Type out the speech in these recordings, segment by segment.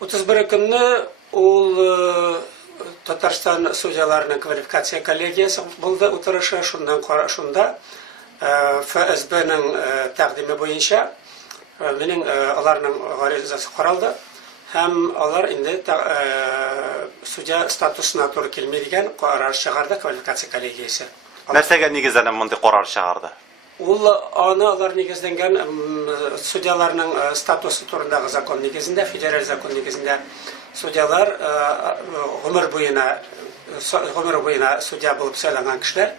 31 көнне ул Татарстан судьяларының квалификация коллегиясы булды утырышы, шунда ФСБның тәкъдиме буенча менің аларның гаризасы каралды һәм алар инде судья статусына туры килми дигән карар чыгарды квалификация коллегиясы. Нәрсәгә нигезләнеп мондый карар чыгарды? Ул алар нигезләнгән судьяларның статусы турындагы закон нигезендә, федераль закон нигезендә судьялар гомер буена судья булып сайланган кешеләр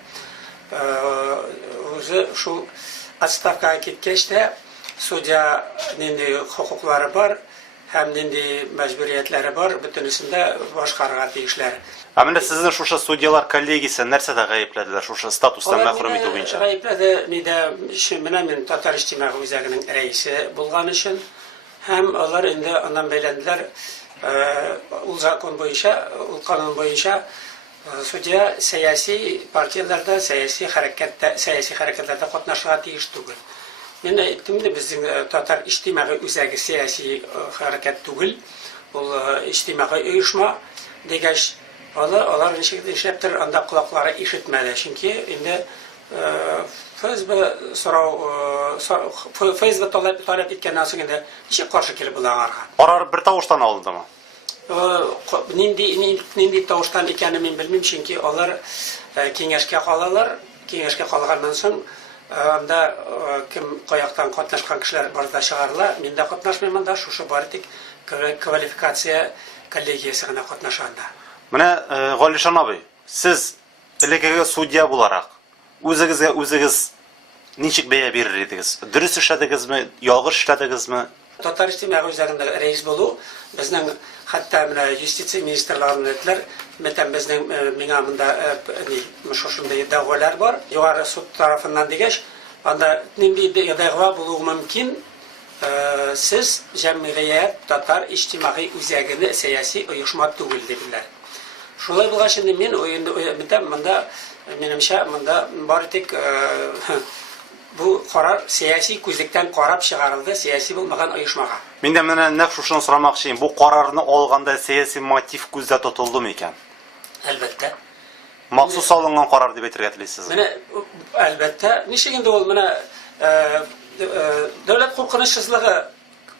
үзе шул отставкага киткәч тә судья нинди хукуклары бар һәм нинди мәҗбүриятләре бар, бөтенесендә башкарырга тиешләр. Менә сезне шушы судьялар коллегиясе нәрсәдә гаепләделәр шушы статустан мәхрүм итү буенча? Гаепләде мен Татар иҗтимагый үзәгенең рәисе булган өчен һәм алар инде аннан бәйләнделәр. Ул закон буенча, ул канун буенча судья сәяси партияләрдә, сәяси хәрәкәтләрдә катнашырга тиеш түгел. Мен әйттем дә, безнең Татар иҗтимагый үзәге сәяси хәрәкәт түгел, ул иҗтимагый оешма дигәч, алар ничектер анда колаклары ишетмәде, чөнки инде ФСБ таләп иткәннән соң инде ничек каршы килеп булганга. Карар бер тавыштан алындымы? Нинди тавыштан икәнен мин белмим, чөнки алар киңәшкә калалар. Киңәшкә калганнан соң анда кем каяктан катнашкан кешеләр барда чыгарыла. Мин дә катнашмыйм анда, шушы бары тик квалификация коллегиясе гына катнаша анда. Менә Галишан абый, сез элекеге судья буларак үзегез ничек бәя бирер идегез? Дөрес эшләдегезме, ялгыш эшләдегезме? Татар иҗтимагый үзәгендә рәис булу, безнең хәтта менә юстиция министрлыгының әйтләр, мәтәм безнең миңа монда шушындай дәгъвалар бар. Югары суд тарафыннан дигәч, анда нинди дәгъва булуы мөмкин. Сез җәмгыять Татар иҗтимагый үзәгене сәяси оешма түгел диделәр. Шулай булгач инде мин монда минемчә монда бары тик бу карар сәяси күзлектән карап чыгарылды, сәяси булмаган оешмага. Мин дә менә нәкъ шушыны сорамакчыйм. Бу карарны алганда сәяси мотив күздә тотылдымы икән? Әлбәттә. Махсус алынган карар дип әйтергә телисез. Менә әлбәттә, ничек инде ул менә дәүләт куркынычсызлыгы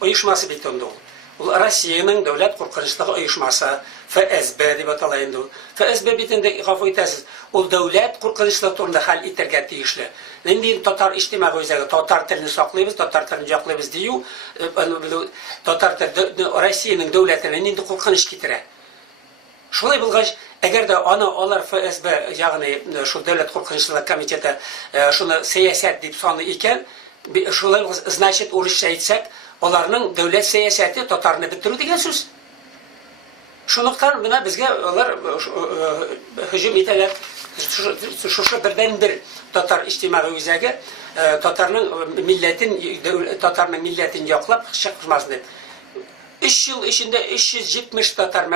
оешмасы бит инде ул. Ул Россиянең дәүләт куркынычсызлыгы оешмасы, ФСБ дип атала инде ул. ФСБ бит инде гафу итәсез, ул дәүләт куркынычсызлыгы турында хәл итәргә тиешле. Инде Татар иҗтимагый үзәге татар телен саклыйбыз, татар телен яклыйбыз дию, татар теле Россиянең дәүләтенә инде куркыныч китерә. Шулай булгач, әгәр дә алар ФСБ, ягъни шул дәүләт куркынычсызлыгы комитеты шуны сәясәт дип саны икән, шулай значит урысча әйтсәк, аларның дәүләт сәясәте татарны бетерү дигән сүз. Шуныктан менә безгә алар һөҗүм итәләр. Шушы бердән-бер татар иҗтимагый үзәге татарның милләтен яклап чыкмасын дип. 3 ел эчендә 360 татар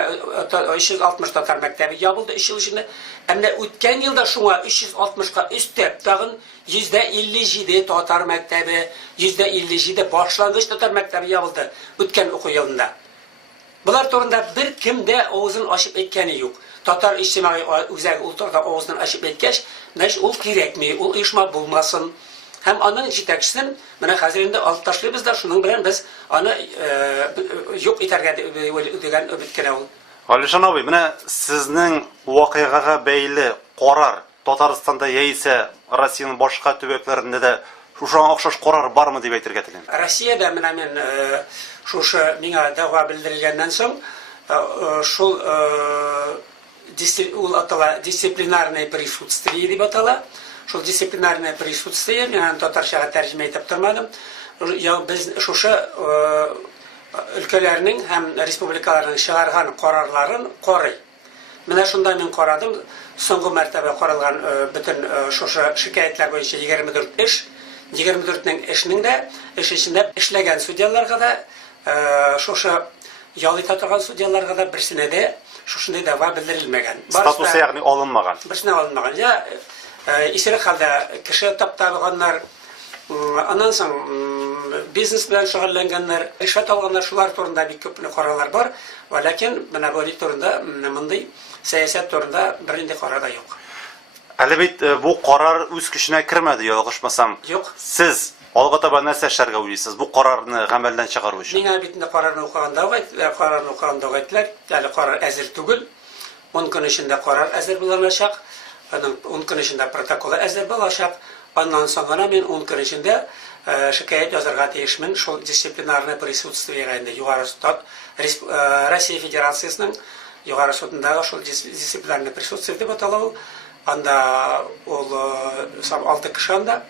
мәктәбе ябылды 3 ел эчендә. Әмма үткән елда шуңа 360ка өстәп тагын 157 татар мәктәбе, 157 башлангыч татар мәктәбе ябылды үткән уку елында. Булар турында бер кем дә авызын ачып әйткәне юк. Татар иҗтимагый үзәге ул турыда авызын ачып әйткәч, нәш ул кирәкми, ул оешма булмасын. Һәм аның җитәкчесен менә хәзер инде алып ташлыйбыз да, шуның белән без аны юк итәргә дигән өмет кенә ул. Галишан абый, менә сезнең вакыйгага бәйле карар Татарстанда яисә Россиянең башка төбәкләрендә дә шушы охшаш карар бармы дип әйтергә телим. Россиядә менә мен шушы миңа дәгъва белдергәннән соң шул дисциплинарное присутствие дип атала. Шул дисциплинарное присутствие, мен татарчага тәрҗемә итеп тормадым. Без шушы өлкәләрнең һәм республикаларның чыгарган карарларын карый. Менә шунда мин карадым, соңгы мәртәбә каралган бөтен шушы шикаятьләр буенча 24 эш, 24 эшнең дә эш эчендә эшләгән судьяларга да шушы ял итә торган судьяларга да берсенә дә шушындай дәва белдерелмәгән. Статусы ягъни алынмаган. Берсенә алынмаган. Исерек хәлдә кеше тапталганнар, аннан соң бизнес белән шөгыльләнгәннәр, ришвәт алганнар, шулар турында бик күп карарлар бар. Ләкин менә бу турында мондый сәясәт турында бернинди карар да юк. Әле бит бу карар үз көченә кермәде, ялгышмасам. Юк. Сез алга таба нәрсә эшләргә уйлыйсыз бу карарны гамәлдән чыгару өчен? Миңа бит карарны укыганда әйттеләр, әле карар әзер түгел. 10 көн эчендә карар әзер булачак. Аның 10 көн эчендә протоколы әзер булачак. Аннан соң гына мин 10 көн эчендә шикаят язарга тиешмен шул дисциплинарный присутствиегә инде югары суд, Россия Федерациясының югары судындагы шул дисциплинарный присутствие дип аталу. Анда ул 6 кеше анда,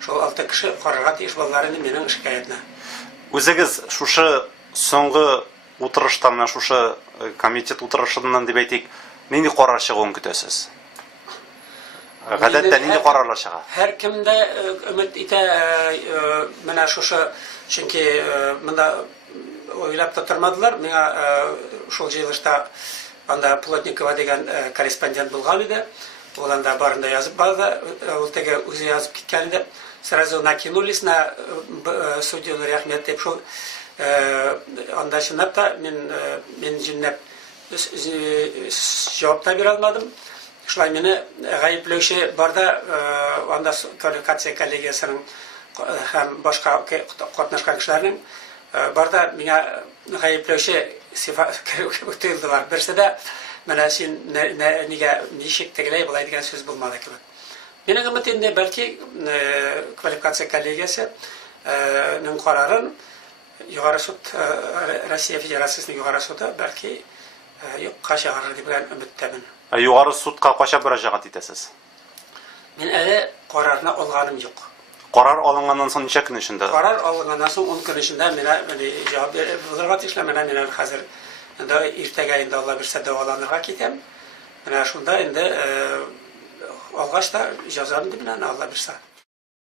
шул 6 кеше карарга тиеш булганнарын минең шикаятны. Үзегез шушы соңгы утырыштан, шушы комитет утырышыннан дип әйтик, нинди карар чыгуын көтәсез? Гадәттә нинди карарлар чыга? Һәр кемдә өмет итә менә шушы, чөнки монда уйлап та тормадылар. Миңа шул җыелышта анда Плотникова дигән корреспондент булган иде. Ул анда барында язып барды, ул теге үзе язып киткән иде. Сразу накинулись на судью Рәхмәт дип шул анда чынлап та мин җиннәп җавап та бирә алмадым. Шулай мине гаепләүче барда анда квалификация коллегиясының һәм башка катнашкан кешеләрнең барда миңа гаепләүче сифат үтелделәр. Берсе дә менә син нигә ничек тегеләй булай дигән сүз булмады кебек. Минем өмитемдә бәлки квалификация коллегиясе ның карарын югары суд, Россия Федерациясының югары суды бәлки юкка чыгарыр дип өмиттәмен. Югары судка кача мөрәҗәгать итәсез? Мин әле карарны алганым юк. Карар алынганнан соң ничә көн эчендә? Карар алынганнан соң 10 көн эчендә менә җавап булырга тиешле. Менә хәзер инде иртәгә инде Алла бирсә дәваланырга китәм. Менә шунда инде алгач та җазам дип менә Алла бирсә.